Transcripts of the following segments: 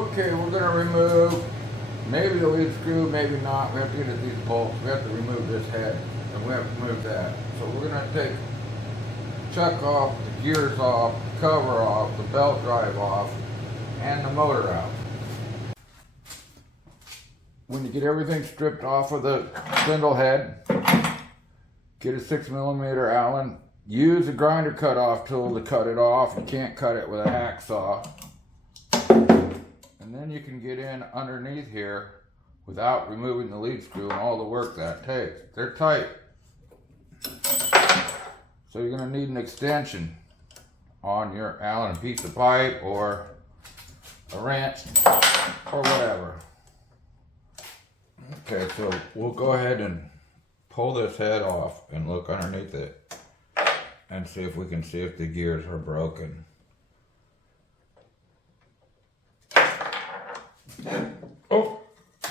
Okay, we're going to remove maybe the lead screw, maybe not. We have to get at these bolts. We have to remove this head, and we have to remove that. So we're going to take chuck off, the gears off, the cover off, the belt drive off, and the motor out. When you get everything stripped off of the spindle head, get a 6mm Allen. Use a grinder cut-off tool to cut it off. You can't cut it with a hacksaw. And then you can get in underneath here without removing the lead screw and all the work that takes. They're tight. So you're going to need an extension on your Allen piece of pipe or a wrench or whatever. Okay, so we'll go ahead and pull this head off and look underneath it and see if we can see if the gears are broken. Oh,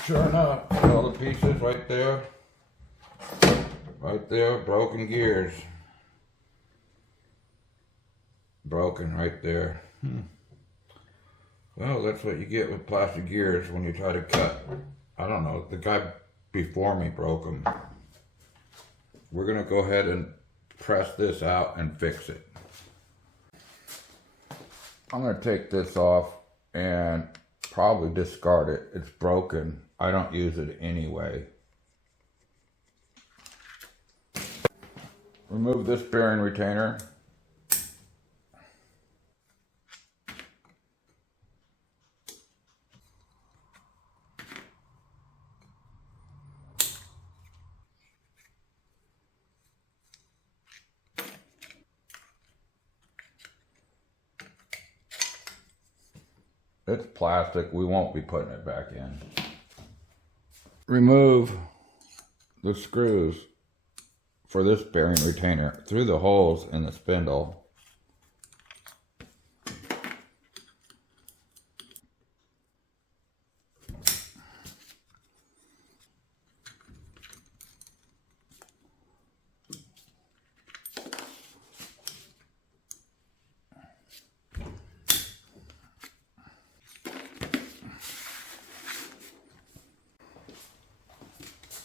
sure enough, all the pieces right there, broken gears. Broken right there. Well, that's what you get with plastic gears when you try to cut. I don't know, the guy before me broke them. We're gonna go ahead and press this out and fix it. I'm gonna take this off and probably discard it. It's broken. I don't use it anyway. Remove this bearing retainer. It's plastic, we won't be putting it back in. Remove the screws for this bearing retainer through the holes in the spindle.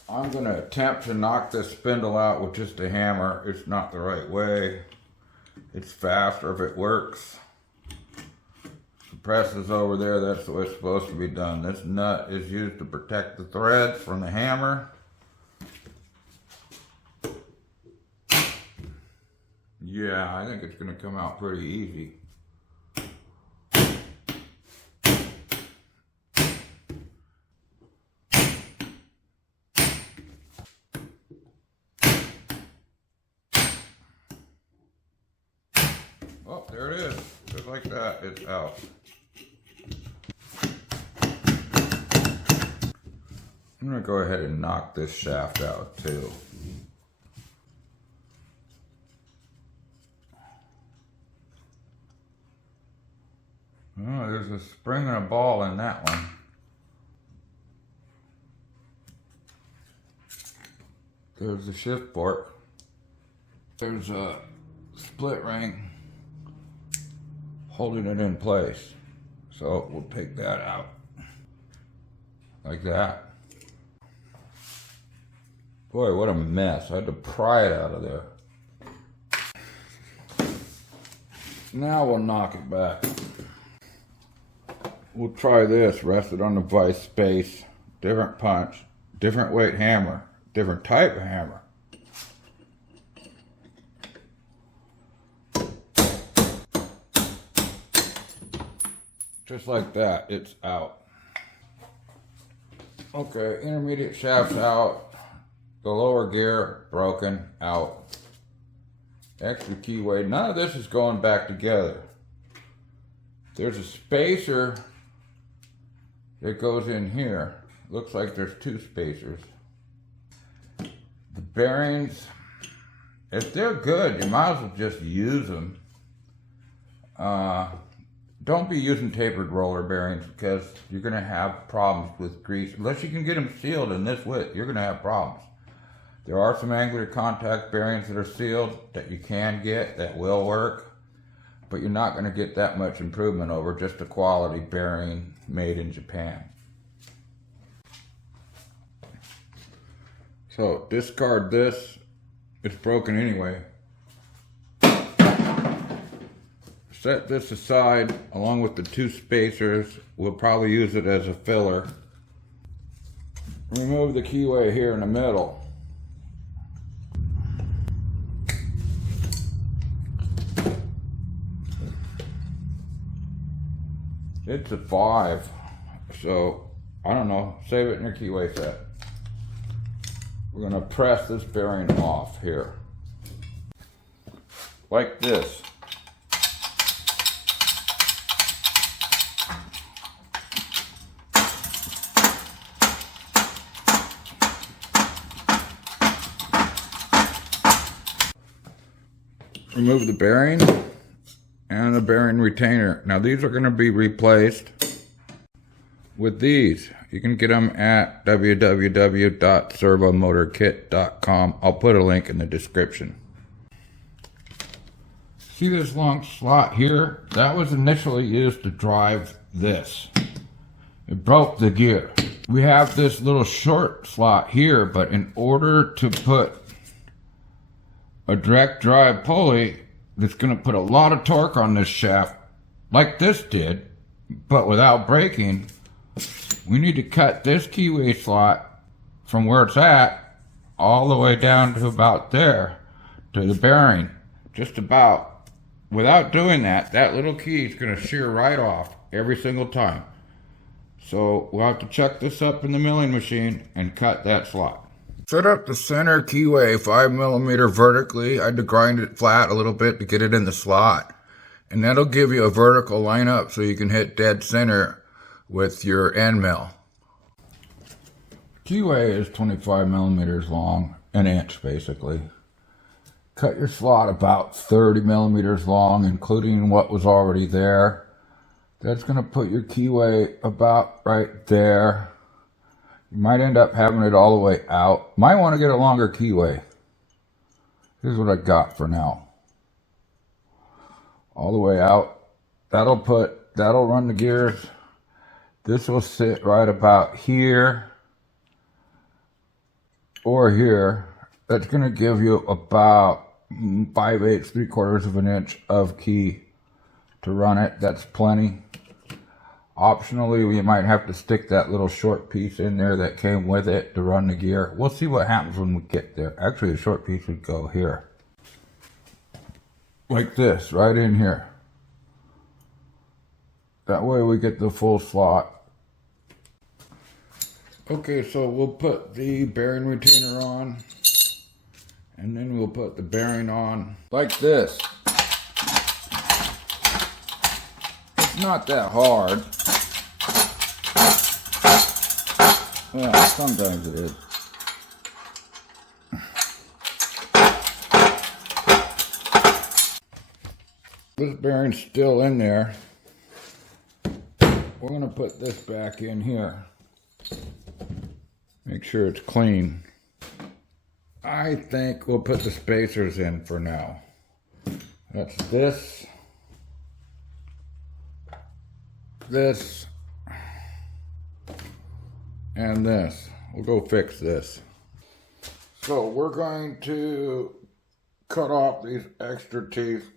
I'm going to attempt to knock this spindle out with just a hammer. It's not the right way. It's faster if it works. The press is over there. That's the way it's supposed to be done. This nut is used to protect the threads from the hammer. Yeah, I think it's going to come out pretty easy. Oh, there it is. Just like that, it's out. I'm going to go ahead and knock this shaft out too. Oh, there's a spring and a ball in that one. There's the shift fork. There's a split ring holding it in place. So we'll take that out like that. Boy, what a mess. I had to pry it out of there. Now we'll knock it back. We'll try this, rest it on the vise space, different punch, different weight hammer, different type of hammer. Just like that, it's out. Okay, intermediate shaft's out. The lower gear broken, out. Extra keyway. None of this is going back together. There's a spacer that goes in here. Looks like there's two spacers. The bearings, if they're good, you might as well just use them. Don't be using tapered roller bearings because you're going to have problems with grease. Unless you can get them sealed in this width, you're going to have problems. There are some angular contact bearings that are sealed that you can get that will work. but you're not going to get that much improvement over just a quality bearing made in Japan. So discard this, it's broken anyway. Set this aside along with the 2 spacers. We'll probably use it as a filler. Remove the keyway here in the middle. It's a 5, so I don't know, save it in your keyway set. We're going to press this bearing off here, like this. Remove the bearing and the bearing retainer. Now these are going to be replaced with these. You can get them at www.servomotorkit.com. I'll put a link in the description. See this long slot here? That was initially used to drive this. It broke the gear. We have this little short slot here, but in order to put a direct drive pulley that's going to put a lot of torque on this shaft, like this did, but without breaking, we need to cut this keyway slot from where it's at all the way down to about there, to the bearing, just about. Without doing that, that little key is going to shear right off every single time. So we'll have to chuck this up in the milling machine and cut that slot. Set up the center keyway 5mm vertically. I had to grind it flat a little bit to get it in the slot. And that'll give you a vertical lineup so you can hit dead center with your end mill. Keyway is 25mm long, an inch basically. Cut your slot about 30mm long, including what was already there. That's going to put your keyway about right there. You might end up having it all the way out. Might want to get a longer keyway. Here's what I got for now. All the way out. That'll run the gears. This will sit right about here or here. That's going to give you about 5/8, 3/4 of an inch of key to run it. That's plenty. Optionally, we might have to stick that little short piece in there that came with it to run the gear. We'll see what happens when we get there. Actually, the short piece would go here. Like this, right in here. That way we get the full slot. Okay, so we'll put the bearing retainer on. And then we'll put the bearing on like this. It's not that hard. Well, sometimes it is. This bearing's still in there. We're going to put this back in here. Make sure it's clean. I think we'll put the spacers in for now. That's this, this, and this. We'll go fix this. So we're going to cut off these extra teeth.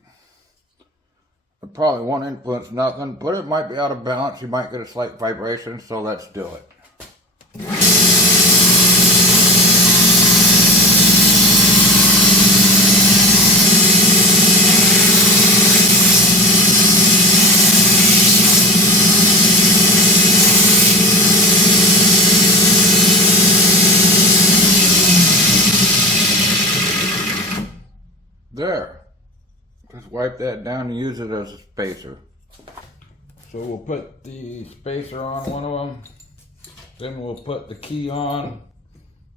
It probably won't influence nothing, but it might be out of balance. You might get a slight vibration, so let's do it. There. Just wipe that down and use it as a spacer. So we'll put the spacer on one of them. Then we'll put the key on.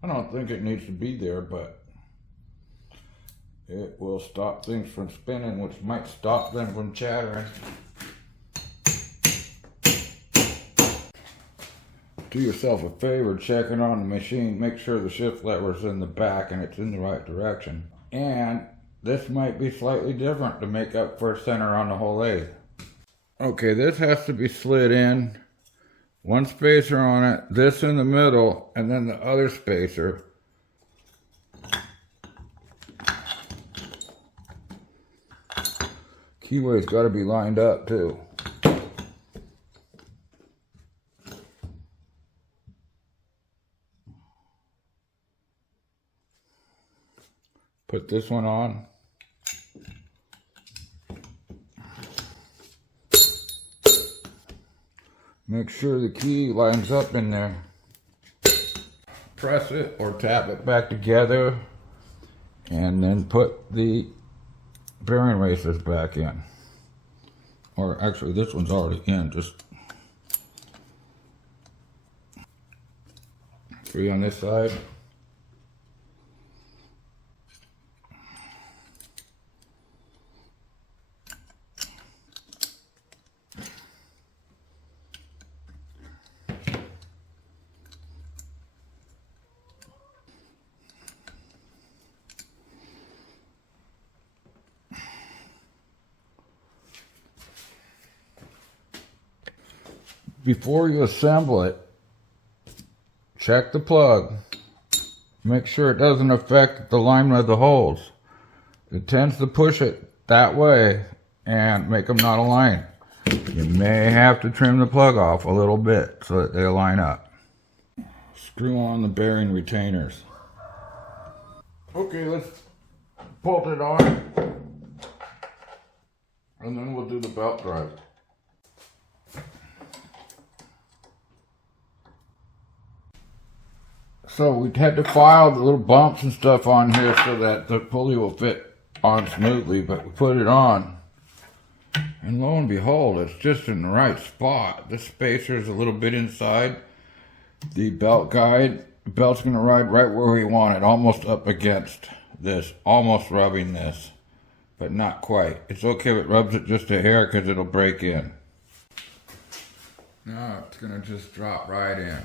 I don't think it needs to be there, but it will stop things from spinning, which might stop them from chattering. Do yourself a favor checking on the machine. Make sure the shift lever is in the back and it's in the right direction. And this might be slightly different to make up for center on the whole lathe. Okay, this has to be slid in. One spacer on it, this in the middle, and then the other spacer. Keyway's got to be lined up too. Put this one on. Make sure the key lines up in there. Press it or tap it back together, and then put the bearing races back in. Or actually, this one's already in. Just 3 on this side. Before you assemble it, check the plug. Make sure it doesn't affect the alignment of the holes. It tends to push it that way and make them not align. You may have to trim the plug off a little bit so that they line up. Screw on the bearing retainers. Okay, let's bolt it on, and then we'll do the belt drive. So we had to file the little bumps and stuff on here so that the pulley will fit on smoothly, but we put it on, and lo and behold, it's just in the right spot. The spacer is a little bit inside the belt guide. The belt's going to ride right where we want it, almost up against this, almost rubbing this, but not quite. It's okay if it rubs it just a hair because it'll break in. Now it's going to just drop right in.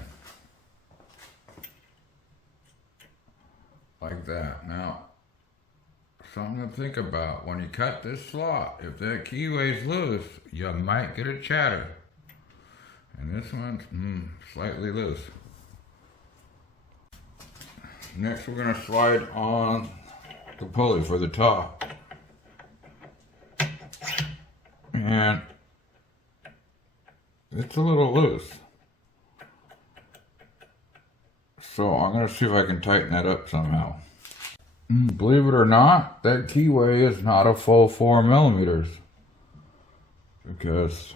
Like that. Now, something to think about. When you cut this slot, if that keyway's loose, you might get a chatter. And this one's slightly loose. Next, we're going to slide on the pulley for the top. And it's a little loose. So I'm going to see if I can tighten that up somehow. Believe it or not, that keyway is not a full 4 millimeters. Because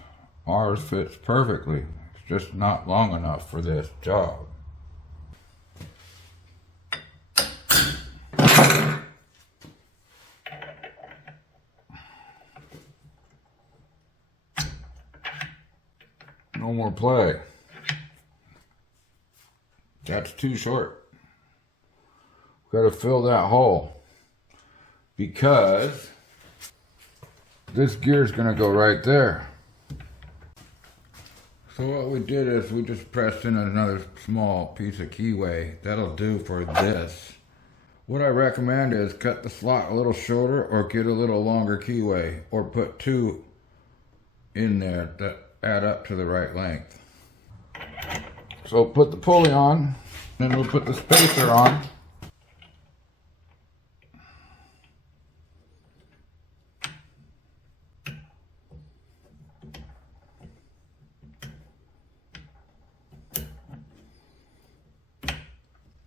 ours fits perfectly. It's just not long enough for this job. No more play. That's too short. Got to fill that hole because this gear is going to go right there. So what we did is we just pressed in another small piece of keyway. That'll do for this. What I recommend is cut the slot a little shorter or get a little longer keyway, or put 2 in there that add up to the right length. So put the pulley on, then we'll put the spacer on.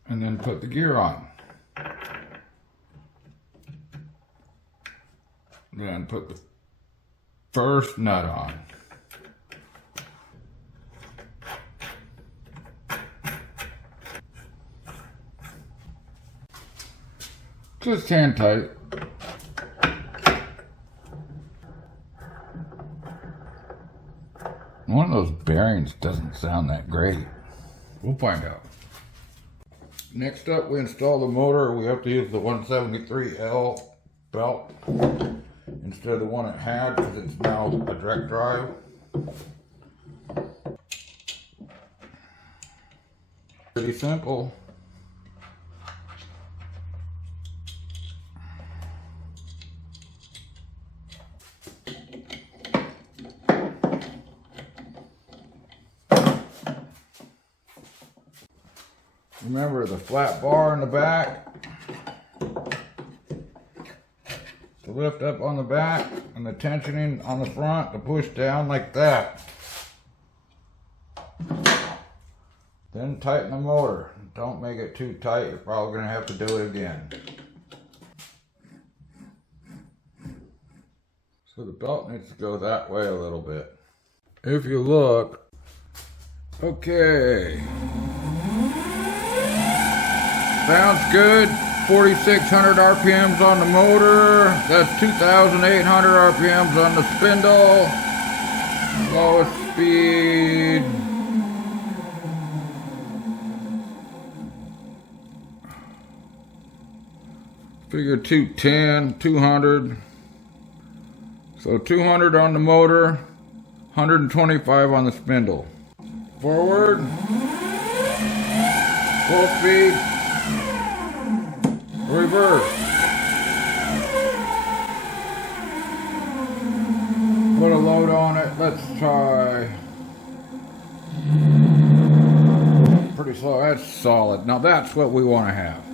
And then put the gear on. Then put the first nut on. Just hand tight. One of those bearings doesn't sound that great. We'll find out. Next up, we install the motor. We have to use the 173L belt instead of the one it had, because it's now a direct drive. Pretty simple. Remember the flat bar in the back to lift up on the back, and the tensioning on the front to push down like that. Then tighten the motor. Don't make it too tight, you're probably going to have to do it again. So the belt needs to go that way a little bit. If you look, okay. Sounds good. 4,600 RPMs on the motor. That's 2,800 RPMs on the spindle. Lowest speed. Figure 210, 200. So 200 on the motor, 125 on the spindle. Forward. Full speed. Reverse. Put a load on it. Let's try. Pretty slow. That's solid. Now that's what we want to have.